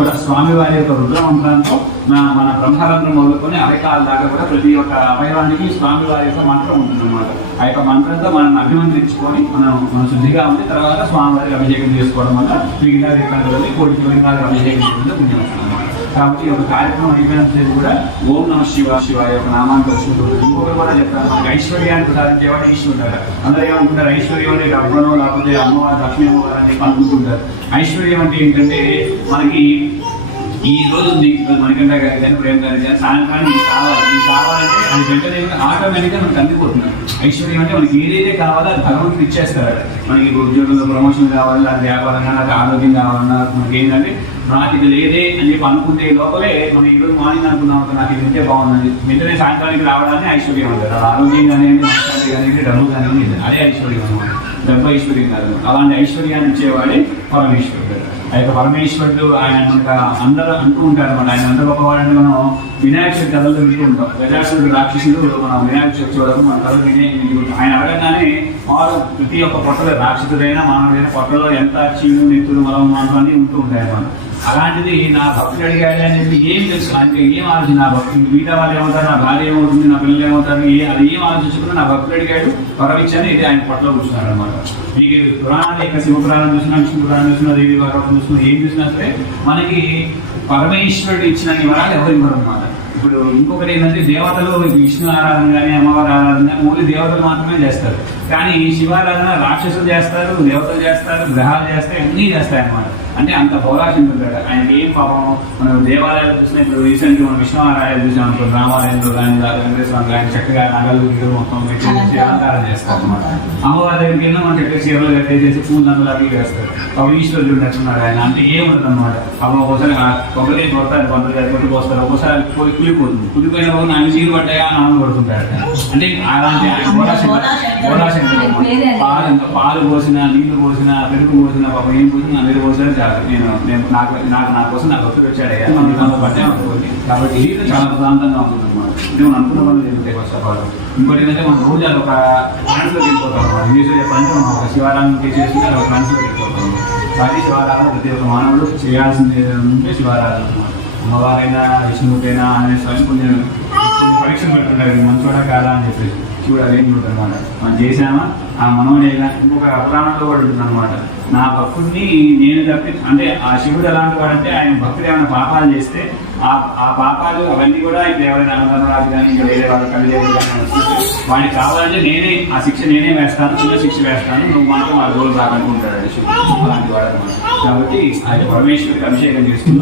కూడా స్వామివారి యొక్క రుద్ర మంత్రంతో మన బ్రహ్మరంధ్రం మొదలుకొని అరకాల దాకా కూడా ప్రతి ఒక్క అవయవానికి స్వామివారి యొక్క మంత్రం ఉంటుంది అనమాట. ఆ యొక్క మంత్రంతో మనం అభిమంత్రించుకొని మనం శుద్ధిగా ఉండి తర్వాత స్వామివారికి అభిషేకం చేసుకోవడం వల్ల మిగతా లింగాలు కోటి లింగాలకు అభిషేకం చేసుకుంటే పుణ్యం వస్తుంది అనమాట. కాబట్టి ఒక కార్యక్రమం అయిపోయినంతసేపు కూడా ఓం నమ శివాయ యొక్క నామాన్ని తెలుసుకుంటుంది. ఇంకొకరు కూడా చెప్తారు, మనకి ఐశ్వర్యాన్ని ప్రసాదించేవాడు ఈశ్వరుడు. అందరూ ఏమనుకుంటారు, ఐశ్వర్యం అంటే డబ్బునో లేకపోతే అమ్మవారు లక్ష్మీ అమ్మవారు అని అనుకుంటుంటారు. ఐశ్వర్యం అంటే ఏంటంటే మనకి ఈ రోజు ఉంది, మనకంటే కానీ ప్రేమ కానీ సాయంత్రానికి కావాలంటే అది వెంటనే ఆటోమేటిక్గా మనకు అందిపోతుంది. ఐశ్వర్యం అంటే మనకి ఏదైతే కావాలో అది భగవంతుడు ఇచ్చేస్తారు. మనకి ఉద్యోగంలో ప్రమోషన్ కావాలి, అది వ్యాపారంగా, నాకు ఆరోగ్యం కావాలన్నా, మనకి ఏంటంటే నాకు ఇది లేదే అని చెప్పి అనుకుంటే లోపలే మనం ఈరోజు మార్నింగ్ అనుకున్నాం నాకు ఇది ఉంటే బాగుంది, వెంటనే సాయంత్రానికి రావడాన్ని ఐశ్వర్యం అంటారు. అది ఆరోగ్యం కానివ్వండి, మనశ్శాంతి కానివ్వండి, డబ్బు కానివ్వండి, అదే ఐశ్వర్యం అనమాట. డబ్బు ఐశ్వర్యం కాదు. అలాంటి ఐశ్వర్యాన్ని ఇచ్చేవాడే పరమేశ్వరుడు. ఆ యొక్క పరమేశ్వరుడు ఆయన అందరూ అంటూ ఉంటారు అనమాట. ఆయన అందరూ గొప్పవాడంటే మనం వినాయక చవితి కథలు వింటూ ఉంటాం. గజాసురుడు రాక్షసుడు మనం వినాయక చవితి చూడడం మన కథలు వినే ఆయన అడగగానే వారు ప్రతి ఒక్క పొట్టలో రాక్షసుడైనా మానవుడైనా పొట్టలో ఎంత చీము నెత్తులు మలం మాంసం అన్నీ ఉంటూ ఉంటాయి అన్నమాట. అలాంటిది నా భక్తులు అడిగాడు అనేది ఏం తెలుసు, ఆయనకి ఏం ఆలోచన, నా భక్తులు మిగతా వాళ్ళు ఏమవుతారు, నా భార్య ఏమవుతుంది, నా పిల్లలు ఏమవుతారు, అది ఏం ఆలోచించుకున్నా నా భక్తులు అడిగాడు పరమిచ్చాను, ఇది ఆయన పొట్టలో కూర్చున్నాడు అనమాట. మీకు పురాణాలు ఇంకా శివపురాణం చూసినా, విష్ణు పురాణం చూసినా, దేవి భాగవతం చూసినా, ఏం చూసినా సరే మనకి పరమేశ్వరుడు ఇచ్చిన వరాలు ఎవరు ఇవ్వరు అనమాట. ఇప్పుడు ఇంకొకటి ఏంటంటే దేవతలు విష్ణు ఆరాధన కానీ అమ్మవారి ఆరాధన కానీ ఓన్లీ దేవతలు మాత్రమే చేస్తారు. కానీ శివారాధన రాక్షసులు చేస్తారు, దేవతలు చేస్తారు, గ్రహాలు చేస్తాయి, అన్నీ చేస్తాయి అన్నమాట. అంటే అంత పౌరాశించుతాడు ఆయనకి. ఏం పాపం మనం దేవాలయాలు చూసినా, ఇప్పుడు రీసెంట్గా మనం విష్ణు ఆలయాలు చూసాం అనుకో, రామాలయంలో కానీ వెంకటేశ్వర కానీ చక్కగా నగలు గిరు మొత్తం పెట్టి అలంకారం చేస్తారు అనమాట. అమ్మవారి దగ్గరికి వెళ్ళినా మనం చక్కగా చీరలు కట్టేసేసి పూలందరూ అవి వేస్తారు. ఈశ్వరుడు నచ్చున్నాడు ఆయన. అంటే ఏముంటుంది అనమాట. అమ్మ ఒకసారి కొబ్బరి కొడతారు, కొందరు కొట్టి పోస్తారు, ఒకసారి కులిపోతుంది, కులిపోయిన రోజు ఆయన చీరు పడ్డాయా అని ఆనందపడుతుంటాడు. అంటే అలాంటి పాలు పోసినా, నీళ్లు పోసినా, పెరుగు పోసినా, పాపం ఏం పోసినా అందరూ పోసినా చాలు. నేను నా కోసం నా భక్తుడు వచ్చాడయ్యా, పట్టే ఉంటుంది. కాబట్టి ఇది చాలా ప్రశాంతంగా ఉంటుంది అనమాట. అంటే మనం అనుకున్న పనులు జరుగుతాయి ఫస్ట్ ఆఫ్ ఆల్. ఇంకోటి ఏంటంటే మనం రోజు అది ఒక ట్రాన్స్లోకి వెళ్ళిపోతాం అనమాట. ఇంగ్లీష్లో చెప్పాలంటే మనం ఒక శివారాధన చేసేసి అది ఒక ట్రాన్స్లోకి వెళ్ళిపోతాం. కాబట్టి శివారాధన ప్రతి ఒక్క మానవుడు చేయాల్సింది ఉంటే శివారాధన అనమాట. అమ్మవారైనా విష్ణుమూర్తైనా అనే స్వయం కొన్ని పరీక్షలు పెట్టుకుంటారు, మంచోడా కాదా అని చెప్పేసి చూడాలి ఏం చూడదు అనమాట. మనం చేసామా ఆ మనోడు ఇంకొక పురాణంలో కూడా ఉంటుంది అనమాట. నా భక్తుడిని నేను తప్పి, అంటే ఆ శివుడు ఎలాంటి వాడంటే ఆయన భక్తుడు ఏమైనా పాపాలు చేస్తే ఆ పాపాలు అవన్నీ కూడా ఇప్పుడు ఎవరైనా అన్నదానాలు కానీ ఇంకా వేరే వాళ్ళ కళ్ళేవులు కానీ వాడికి కావాలంటే నేనే ఆ శిక్ష నేనే వేస్తాను, చిన్న శిక్ష వేస్తాను, నువ్వు మాత్రం ఆ రోజు రాకనుకుంటాడు శివుడు. అలాంటి వాడు అనమాట. కాబట్టి ఆయన పరమేశ్వరికి అభిషేకం చేసుకుంటాం.